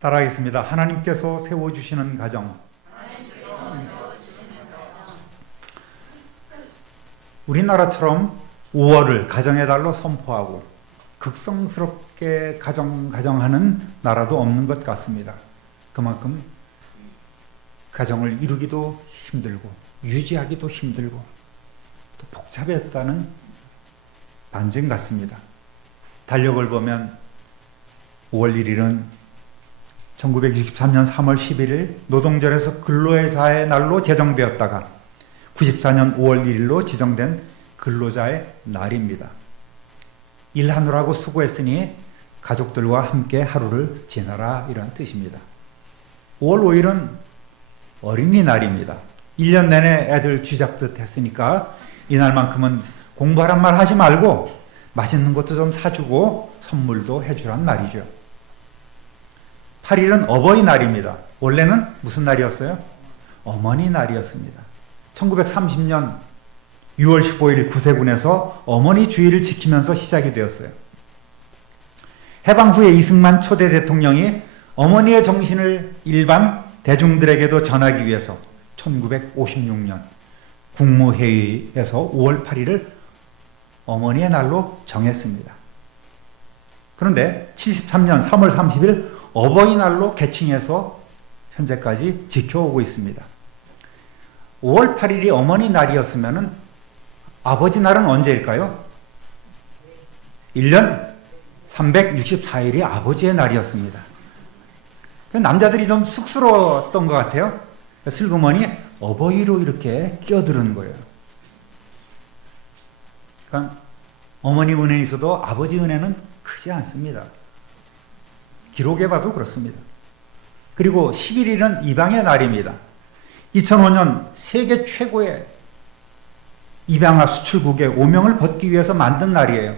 따라하겠습니다. 하나님께서 세워주시는 가정. 우리나라처럼 5월을 가정의 달로 선포하고 극성스럽게 가정하는 나라도 없는 것 같습니다. 그만큼 가정을 이루기도 힘들고 유지하기도 힘들고 또 복잡했다는 반증 같습니다. 달력을 보면 5월 1일은 1963년 3월 11일 노동절에서 근로의 자의 날로 제정되었다가 94년 5월 1일로 지정된 근로자의 날입니다. 일하느라고 수고했으니 가족들과 함께 하루를 지내라, 이런 뜻입니다. 5월 5일은 어린이날입니다. 1년 내내 애들 쥐잡듯 했으니까 이날만큼은 공부하란 말 하지 말고 맛있는 것도 좀 사주고 선물도 해주란 말이죠. 8일은 어버이날입니다. 원래는 무슨 날이었어요? 어머니 날이었습니다. 1930년 6월 15일 구세군에서 어머니 주의를 지키면서 시작이 되었어요. 해방 후에 이승만 초대 대통령이 어머니의 정신을 일반 대중들에게도 전하기 위해서 1956년 국무회의에서 5월 8일을 어머니의 날로 정했습니다. 그런데 73년 3월 30일 어버이날로 개칭해서 현재까지 지켜오고 있습니다. 5월 8일이 어머니 날이었으면 아버지 날은 언제일까요? 1년 364일이 아버지의 날이었습니다. 남자들이 좀 쑥스러웠던 것 같아요. 슬그머니 어버이로 이렇게 끼어드는 거예요. 그러니까 어머니 은혜는 있어도 아버지 은혜는 크지 않습니다. 기록에 봐도 그렇습니다. 그리고 11일은 입양의 날입니다. 2005년 세계 최고의 입양아 수출국의 오명을 벗기 위해서 만든 날이에요.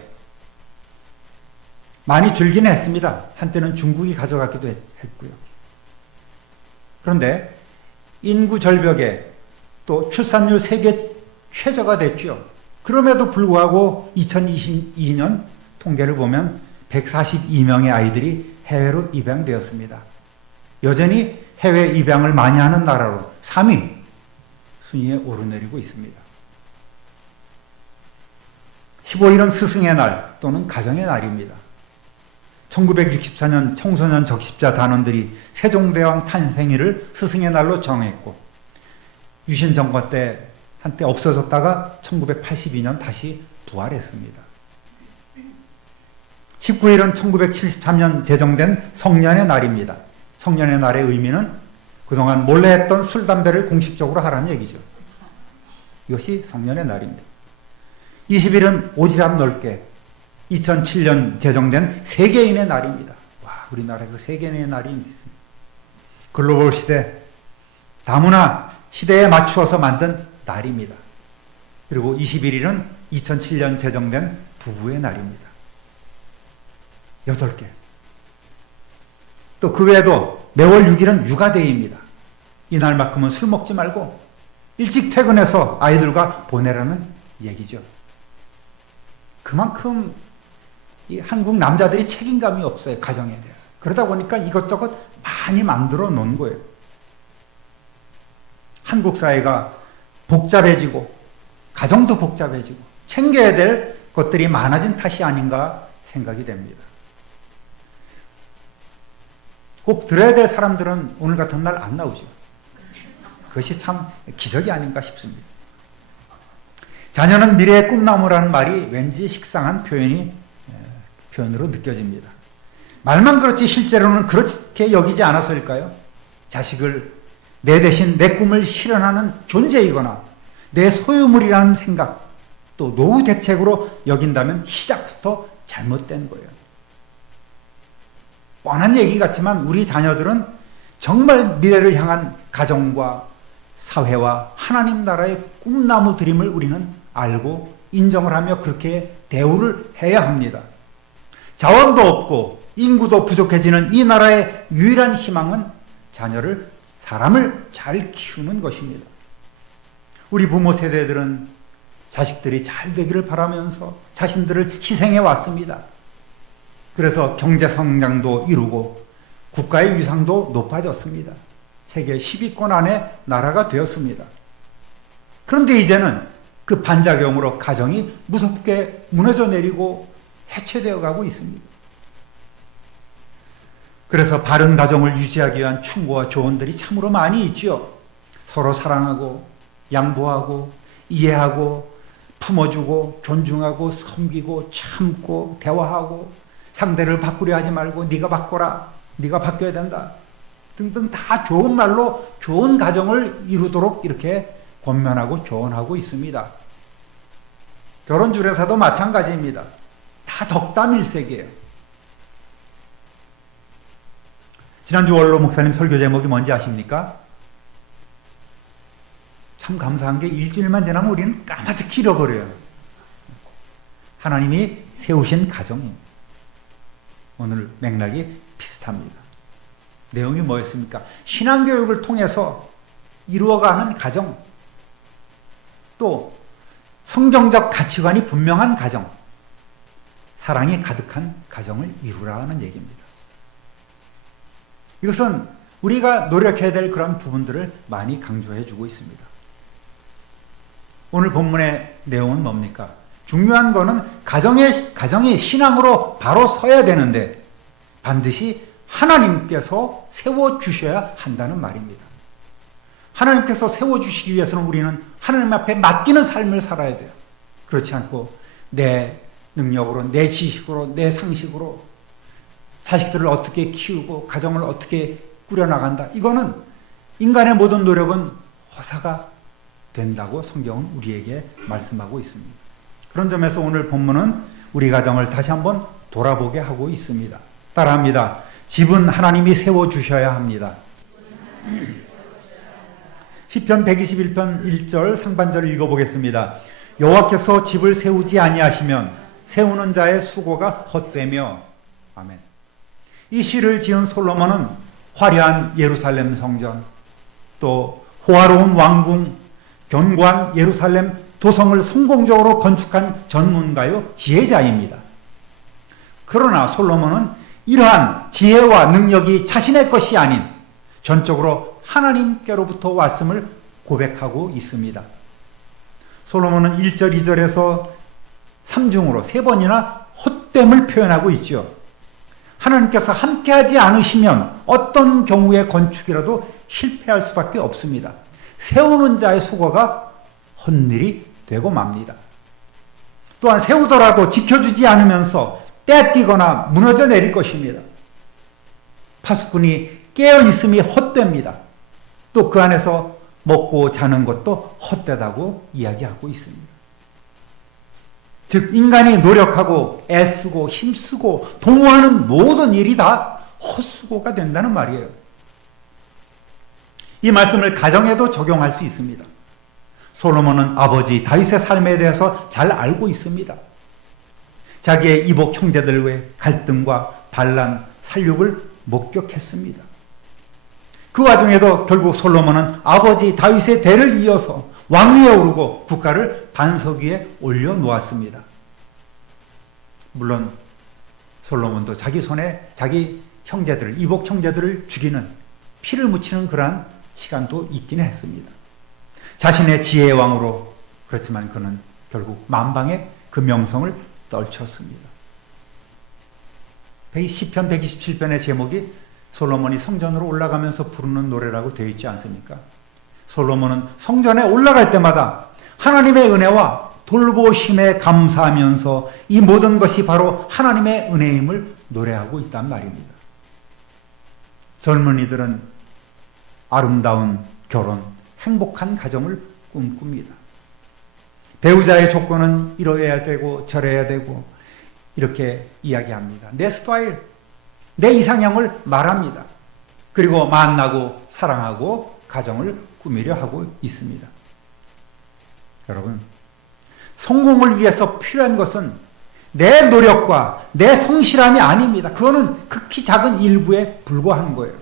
많이 줄긴 했습니다. 한때는 중국이 가져가기도 했고요. 그런데 인구 절벽에 또 출산율 세계 최저가 됐죠. 그럼에도 불구하고 2022년 통계를 보면 142명의 아이들이 해외로 입양되었습니다. 여전히 해외 입양을 많이 하는 나라로 3위 순위에 오르내리고 있습니다. 15일은 스승의 날 또는 가정의 날입니다. 1964년 청소년 적십자 단원들이 세종대왕 탄생일을 스승의 날로 정했고 유신 정권 때 한때 없어졌다가 1982년 다시 부활했습니다. 19일은 1973년 제정된 성년의 날입니다. 성년의 날의 의미는 그동안 몰래 했던 술, 담배를 공식적으로 하라는 얘기죠. 이것이 성년의 날입니다. 20일은 오지랖 넓게 2007년 제정된 세계인의 날입니다. 와, 우리나라에서 세계인의 날이 있습니다. 글로벌 시대, 다문화 시대에 맞추어서 만든 날입니다. 그리고 21일은 2007년 제정된 부부의 날입니다. 8개. 또 그 외에도 매월 6일은 육아데이입니다. 이날만큼은 술 먹지 말고 일찍 퇴근해서 아이들과 보내라는 얘기죠. 그만큼 이 한국 남자들이 책임감이 없어요. 가정에 대해서. 그러다 보니까 이것저것 많이 만들어 놓은 거예요. 한국 사회가 복잡해지고 가정도 복잡해지고 챙겨야 될 것들이 많아진 탓이 아닌가 생각이 됩니다. 꼭 들어야 될 사람들은 오늘 같은 날 안 나오죠. 그것이 참 기적이 아닌가 싶습니다. 자녀는 미래의 꿈나무라는 말이 왠지 식상한 표현으로 느껴집니다. 말만 그렇지 실제로는 그렇게 여기지 않아서일까요? 자식을 내 대신 내 꿈을 실현하는 존재이거나 내 소유물이라는 생각, 또 노후 대책으로 여긴다면 시작부터 잘못된 거예요. 뻔한 얘기 같지만 우리 자녀들은 정말 미래를 향한 가정과 사회와 하나님 나라의 꿈나무 드림을 우리는 알고 인정을 하며 그렇게 대우를 해야 합니다. 자원도 없고 인구도 부족해지는 이 나라의 유일한 희망은 사람을 잘 키우는 것입니다. 우리 부모 세대들은 자식들이 잘 되기를 바라면서 자신들을 희생해 왔습니다. 그래서 경제 성장도 이루고 국가의 위상도 높아졌습니다. 세계 10위권 안에 나라가 되었습니다. 그런데 이제는 그 반작용으로 가정이 무섭게 무너져 내리고 해체되어 가고 있습니다. 그래서 바른 가정을 유지하기 위한 충고와 조언들이 참으로 많이 있죠. 서로 사랑하고 양보하고 이해하고 품어주고 존중하고 섬기고 참고 대화하고 상대를 바꾸려 하지 말고 네가 바꿔라, 네가 바뀌어야 된다 등등 다 좋은 말로 좋은 가정을 이루도록 이렇게 권면하고 조언하고 있습니다. 결혼주례사도 마찬가지입니다. 다 덕담일색이에요. 지난주 원로 목사님 설교 제목이 뭔지 아십니까? 참 감사한 게 일주일만 지나면 우리는 까마득히 잃어버려요. 하나님이 세우신 가정입니다. 오늘 맥락이 비슷합니다. 내용이 뭐였습니까? 신앙교육을 통해서 이루어가는 가정, 또 성경적 가치관이 분명한 가정, 사랑이 가득한 가정을 이루라는 얘기입니다. 이것은 우리가 노력해야 될 그런 부분들을 많이 강조해 주고 있습니다. 오늘 본문의 내용은 뭡니까? 중요한 거는 가정이 신앙으로 바로 서야 되는데 반드시 하나님께서 세워주셔야 한다는 말입니다. 하나님께서 세워주시기 위해서는 우리는 하나님 앞에 맡기는 삶을 살아야 돼요. 그렇지 않고 내 능력으로, 내 지식으로, 내 상식으로 자식들을 어떻게 키우고 가정을 어떻게 꾸려나간다. 이거는 인간의 모든 노력은 허사가 된다고 성경은 우리에게 말씀하고 있습니다. 그런 점에서 오늘 본문은 우리 가정을 다시 한번 돌아보게 하고 있습니다. 따라합니다. 집은 하나님이 세워주셔야 합니다. 시편 121편 1절 상반절을 읽어보겠습니다. 여호와께서 집을 세우지 아니하시면 세우는 자의 수고가 헛되며. 아멘. 이 시를 지은 솔로몬은 화려한 예루살렘 성전, 또 호화로운 왕궁, 견고한 예루살렘 도성을 성공적으로 건축한 전문가요 지혜자입니다. 그러나 솔로몬은 이러한 지혜와 능력이 자신의 것이 아닌 전적으로 하나님께로부터 왔음을 고백하고 있습니다. 솔로몬은 1절, 2절에서 3중으로 3번이나 헛됨을 표현하고 있죠. 하나님께서 함께하지 않으시면 어떤 경우의 건축이라도 실패할 수밖에 없습니다. 세우는 자의 수고가 헛일이 되고 맙니다. 또한 세우더라도 지켜주지 않으면서 떼뛰거나 무너져 내릴 것입니다. 파수꾼이 깨어있음이 헛됩니다. 또 그 안에서 먹고 자는 것도 헛되다고 이야기하고 있습니다. 즉 인간이 노력하고 애쓰고 힘쓰고 동무하는 모든 일이 다 헛수고가 된다는 말이에요. 이 말씀을 가정에도 적용할 수 있습니다. 솔로몬은 아버지 다윗의 삶에 대해서 잘 알고 있습니다. 자기의 이복 형제들과의 갈등과 반란, 살육을 목격했습니다. 그 와중에도 결국 솔로몬은 아버지 다윗의 대를 이어서 왕위에 오르고 국가를 반석 위에 올려놓았습니다. 물론 솔로몬도 자기 손에 자기 형제들을, 이복 형제들을 죽이는, 피를 묻히는 그러한 시간도 있긴 했습니다. 자신의 지혜의 왕으로. 그렇지만 그는 결국 만방의 그 명성을 떨쳤습니다. 시편 127편의 제목이 솔로몬이 성전으로 올라가면서 부르는 노래라고 되어 있지 않습니까? 솔로몬은 성전에 올라갈 때마다 하나님의 은혜와 돌보심에 감사하면서 이 모든 것이 바로 하나님의 은혜임을 노래하고 있단 말입니다. 젊은이들은 아름다운 결혼, 행복한 가정을 꿈꿉니다. 배우자의 조건은 이러해야 되고 저래야 되고 이렇게 이야기합니다. 내 스타일, 내 이상형을 말합니다. 그리고 만나고 사랑하고 가정을 꾸미려 하고 있습니다. 여러분, 성공을 위해서 필요한 것은 내 노력과 내 성실함이 아닙니다. 그거는 극히 작은 일부에 불과한 거예요.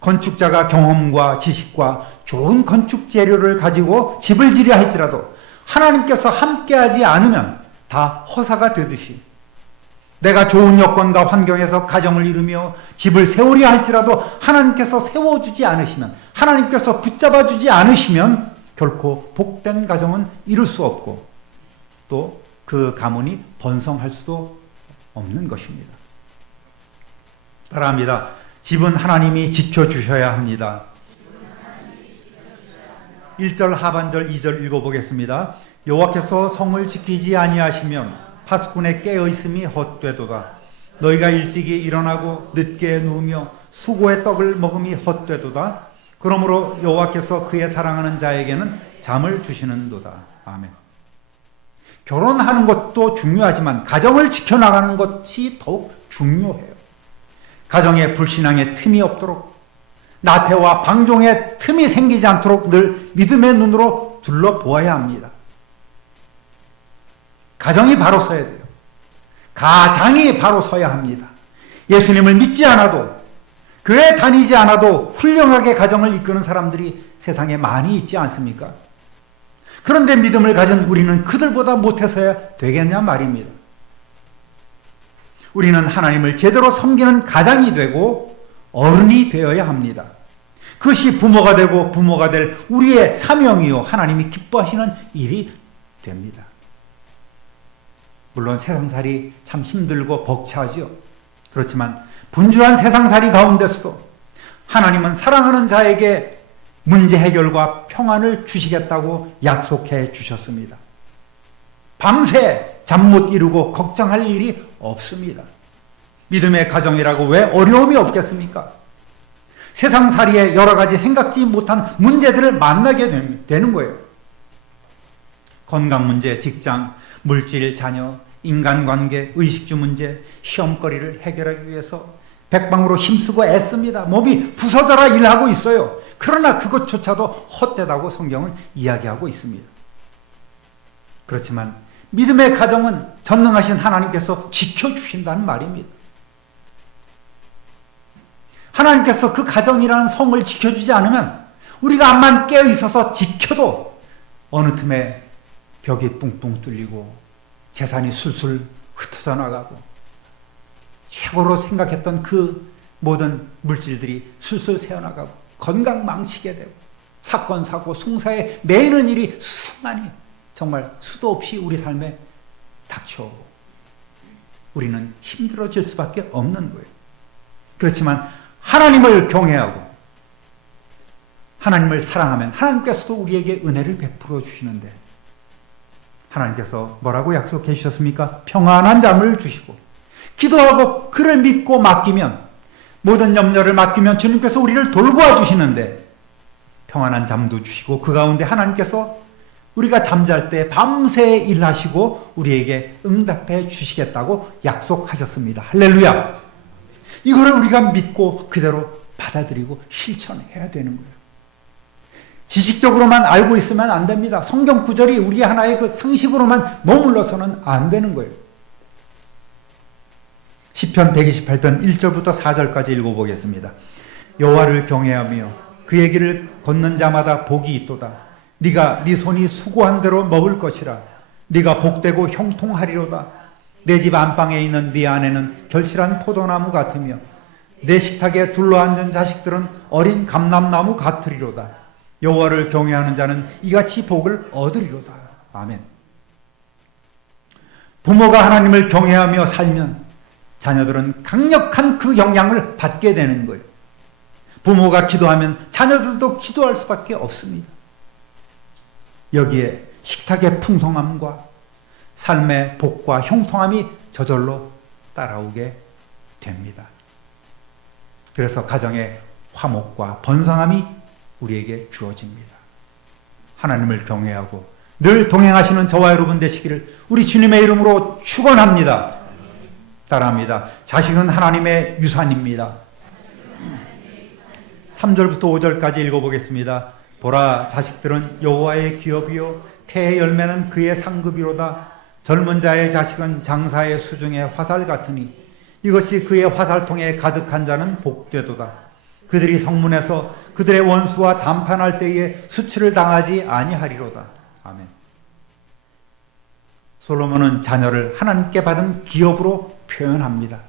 건축자가 경험과 지식과 좋은 건축 재료를 가지고 집을 지려 할지라도 하나님께서 함께하지 않으면 다 허사가 되듯이 내가 좋은 여건과 환경에서 가정을 이루며 집을 세우려 할지라도 하나님께서 세워주지 않으시면, 하나님께서 붙잡아주지 않으시면 결코 복된 가정은 이룰 수 없고 또 그 가문이 번성할 수도 없는 것입니다. 따라합니다. 집은 하나님이 지켜주셔야 합니다. 1절 하반절 2절 읽어보겠습니다. 여호와께서 성을 지키지 아니하시면 파수꾼의 깨어있음이 헛되도다. 너희가 일찍이 일어나고 늦게 누우며 수고의 떡을 먹음이 헛되도다. 그러므로 여호와께서 그의 사랑하는 자에게는 잠을 주시는도다. 아멘. 결혼하는 것도 중요하지만 가정을 지켜나가는 것이 더욱 중요해요. 가정에 불신앙의 틈이 없도록, 나태와 방종의 틈이 생기지 않도록 늘 믿음의 눈으로 둘러보아야 합니다. 가정이 바로 서야 돼요. 가장이 바로 서야 합니다. 예수님을 믿지 않아도, 교회 다니지 않아도 훌륭하게 가정을 이끄는 사람들이 세상에 많이 있지 않습니까? 그런데 믿음을 가진 우리는 그들보다 못해서야 되겠냐 말입니다. 우리는 하나님을 제대로 섬기는 가장이 되고 어른이 되어야 합니다. 그것이 부모가 되고 부모가 될 우리의 사명이요, 하나님이 기뻐하시는 일이 됩니다. 물론 세상살이 참 힘들고 벅차죠. 그렇지만 분주한 세상살이 가운데서도 하나님은 사랑하는 자에게 문제 해결과 평안을 주시겠다고 약속해 주셨습니다. 밤새 잠 못 이루고 걱정할 일이 없습니다. 믿음의 가정이라고 왜 어려움이 없겠습니까? 세상살이에 여러 가지 생각지 못한 문제들을 만나게 되는 거예요. 건강 문제, 직장, 물질, 자녀, 인간관계, 의식주 문제, 시험거리를 해결하기 위해서 백방으로 힘쓰고 애씁니다. 몸이 부서져라 일하고 있어요. 그러나 그것조차도 헛되다고 성경은 이야기하고 있습니다. 그렇지만 믿음의 가정은 전능하신 하나님께서 지켜주신다는 말입니다. 하나님께서 그 가정이라는 성을 지켜주지 않으면 우리가 암만 깨어있어서 지켜도 어느 틈에 벽이 뿡뿡 뚫리고 재산이 술술 흩어져 나가고 최고로 생각했던 그 모든 물질들이 술술 새어나가고 건강 망치게 되고 사건, 사고, 송사에 매이는 일이 수많이 정말 수도 없이 우리 삶에 닥쳐오고 우리는 힘들어질 수밖에 없는 거예요. 그렇지만 하나님을 경외하고 하나님을 사랑하면 하나님께서도 우리에게 은혜를 베풀어 주시는데 하나님께서 뭐라고 약속해 주셨습니까? 평안한 잠을 주시고 기도하고 그를 믿고 맡기면 모든 염려를 맡기면 주님께서 우리를 돌보아 주시는데 평안한 잠도 주시고 그 가운데 하나님께서 우리가 잠잘 때 밤새 일하시고 우리에게 응답해 주시겠다고 약속하셨습니다. 할렐루야! 이거를 우리가 믿고 그대로 받아들이고 실천해야 되는 거예요. 지식적으로만 알고 있으면 안 됩니다. 성경 구절이 우리 하나의 그 상식으로만 머물러서는 안 되는 거예요. 시편 128편 1절부터 4절까지 읽어보겠습니다. 여호와를 경외하며 그의 길을 걷는 자마다 복이 있도다. 네가 네 손이 수고한 대로 먹을 것이라. 네가 복되고 형통하리로다. 내 집 안방에 있는 네 아내는 결실한 포도나무 같으며 내 식탁에 둘러앉은 자식들은 어린 감람나무 같으리로다. 여호와를 경외하는 자는 이같이 복을 얻으리로다. 아멘. 부모가 하나님을 경외하며 살면 자녀들은 강력한 그 영향을 받게 되는 거예요. 부모가 기도하면 자녀들도 기도할 수밖에 없습니다. 여기에 식탁의 풍성함과 삶의 복과 형통함이 저절로 따라오게 됩니다. 그래서 가정의 화목과 번성함이 우리에게 주어집니다. 하나님을 경외하고 늘 동행하시는 저와 여러분 되시기를 우리 주님의 이름으로 축원합니다. 따라합니다. 자식은 하나님의 유산입니다. 3절부터 5절까지 읽어보겠습니다. 보라, 자식들은 여호와의 기업이요 태의 열매는 그의 상급이로다. 젊은 자의 자식은 장사의 수중의 화살 같으니 이것이 그의 화살통에 가득한 자는 복되도다. 그들이 성문에서 그들의 원수와 담판할 때에 수치를 당하지 아니하리로다. 아멘. 솔로몬은 자녀를 하나님께 받은 기업으로 표현합니다.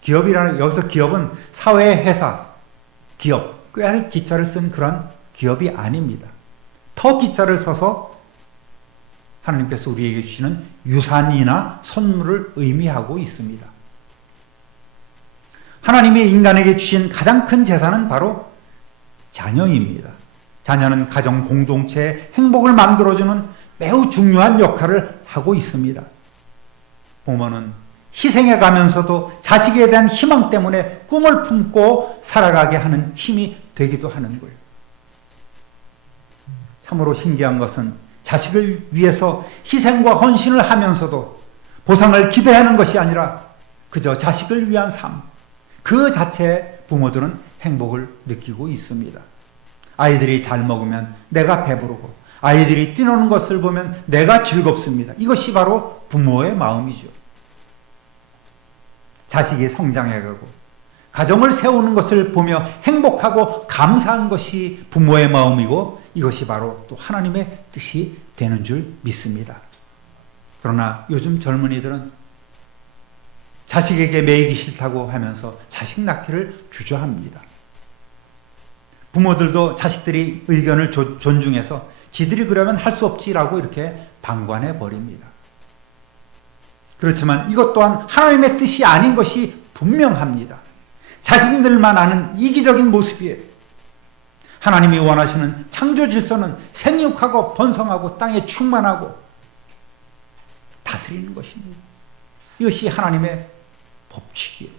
기업이라는, 여기서 기업은 사회 회사, 기업, 꾀할 기자를 쓴 그런 기업이 아닙니다. 더 기자를 써서 하나님께서 우리에게 주시는 유산이나 선물을 의미하고 있습니다. 하나님이 인간에게 주신 가장 큰 재산은 바로 자녀입니다. 자녀는 가정 공동체의 행복을 만들어주는 매우 중요한 역할을 하고 있습니다. 부모는 희생해 가면서도 자식에 대한 희망 때문에 꿈을 품고 살아가게 하는 힘이 되기도 하는 거예요. 참으로 신기한 것은 자식을 위해서 희생과 헌신을 하면서도 보상을 기대하는 것이 아니라 그저 자식을 위한 삶, 그 자체에 부모들은 행복을 느끼고 있습니다. 아이들이 잘 먹으면 내가 배부르고 아이들이 뛰노는 것을 보면 내가 즐겁습니다. 이것이 바로 부모의 마음이죠. 자식이 성장해가고 가정을 세우는 것을 보며 행복하고 감사한 것이 부모의 마음이고 이것이 바로 또 하나님의 뜻이 되는 줄 믿습니다. 그러나 요즘 젊은이들은 자식에게 매이기 싫다고 하면서 자식 낳기를 주저합니다. 부모들도 자식들이 의견을 존중해서 지들이 그러면 할 수 없지라고 이렇게 방관해 버립니다. 그렇지만 이것 또한 하나님의 뜻이 아닌 것이 분명합니다. 자신들만 아는 이기적인 모습이에요. 하나님이 원하시는 창조 질서는 생육하고 번성하고 땅에 충만하고 다스리는 것입니다. 이것이 하나님의 법칙이에요.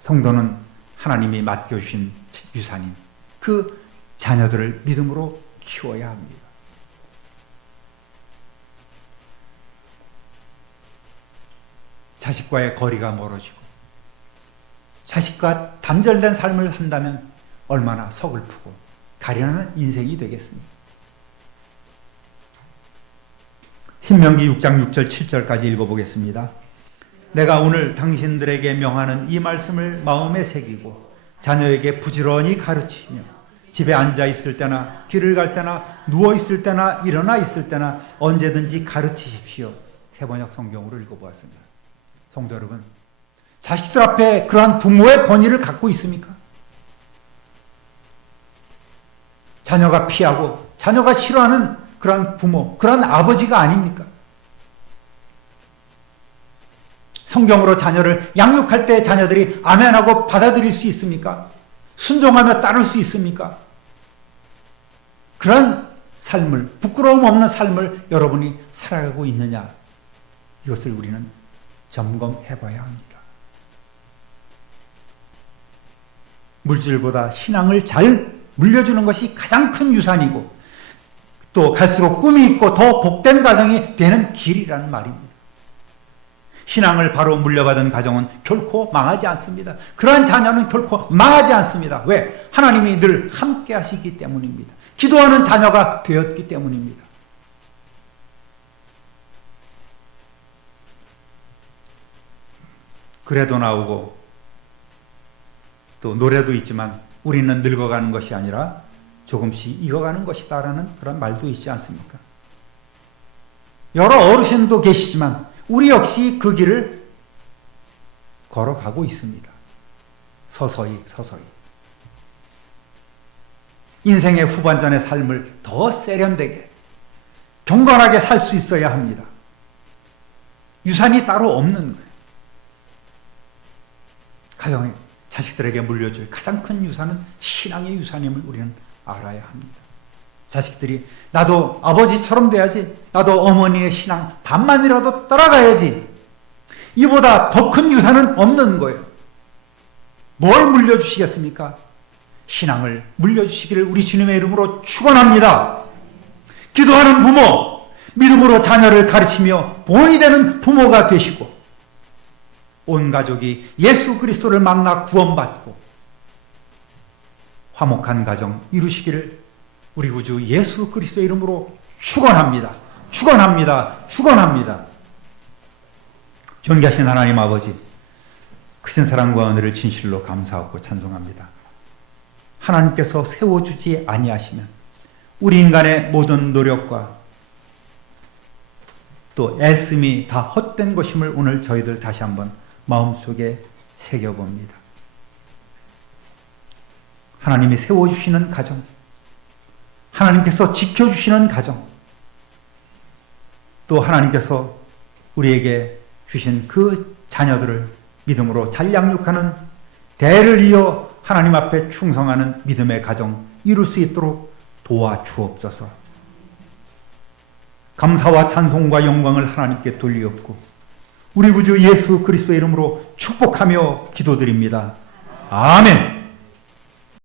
성도는 하나님이 맡겨주신 유산인 그 자녀들을 믿음으로 키워야 합니다. 자식과의 거리가 멀어지고 자식과 단절된 삶을 산다면 얼마나 서글프고 가련한 인생이 되겠습니까? 신명기 6장 6절 7절까지 읽어보겠습니다. 내가 오늘 당신들에게 명하는 이 말씀을 마음에 새기고 자녀에게 부지런히 가르치며 집에 앉아 있을 때나 길을 갈 때나 누워 있을 때나 일어나 있을 때나 언제든지 가르치십시오. 새번역 성경으로 읽어보았습니다. 성도 여러분, 자식들 앞에 그러한 부모의 권위를 갖고 있습니까? 자녀가 피하고 자녀가 싫어하는 그러한 부모, 그러한 아버지가 아닙니까? 성경으로 자녀를 양육할 때 자녀들이 아멘하고 받아들일 수 있습니까? 순종하며 따를 수 있습니까? 그런 삶을, 부끄러움 없는 삶을 여러분이 살아가고 있느냐? 이것을 우리는 점검해 봐야 합니다. 물질보다 신앙을 잘 물려주는 것이 가장 큰 유산이고 또 갈수록 꿈이 있고 더 복된 가정이 되는 길이라는 말입니다. 신앙을 바로 물려받은 가정은 결코 망하지 않습니다. 그러한 자녀는 결코 망하지 않습니다. 왜? 하나님이 늘 함께 하시기 때문입니다. 기도하는 자녀가 되었기 때문입니다. 그래도 나오고 또 노래도 있지만 우리는 늙어가는 것이 아니라 조금씩 익어가는 것이다라는 그런 말도 있지 않습니까? 여러 어르신도 계시지만 우리 역시 그 길을 걸어가고 있습니다. 서서히 서서히. 인생의 후반전의 삶을 더 세련되게 경건하게 살 수 있어야 합니다. 유산이 따로 없는 거예요. 가정에 자식들에게 물려줄 가장 큰 유산은 신앙의 유산임을 우리는 알아야 합니다. 자식들이 나도 아버지처럼 돼야지, 나도 어머니의 신앙 반만이라도 따라가야지, 이보다 더 큰 유산은 없는 거예요. 뭘 물려주시겠습니까? 신앙을 물려주시기를 우리 주님의 이름으로 축원합니다. 기도하는 부모, 믿음으로 자녀를 가르치며 본이 되는 부모가 되시고 온 가족이 예수 그리스도를 만나 구원받고 화목한 가정 이루시기를 우리 구주 예수 그리스도의 이름으로 축원합니다. 축원합니다. 축원합니다. 존귀하신 하나님 아버지, 크신 사랑과 은혜를 진실로 감사하고 찬송합니다. 하나님께서 세워주지 아니하시면 우리 인간의 모든 노력과 또 애씀이 다 헛된 것임을 오늘 저희들 다시 한번 마음속에 새겨봅니다. 하나님이 세워주시는 가정, 하나님께서 지켜주시는 가정, 또 하나님께서 우리에게 주신 그 자녀들을 믿음으로 잘 양육하는, 대를 이어 하나님 앞에 충성하는 믿음의 가정 이룰 수 있도록 도와주옵소서. 감사와 찬송과 영광을 하나님께 돌리옵고 우리 구주 예수 그리스도의 이름으로 축복하며 기도드립니다. 아멘.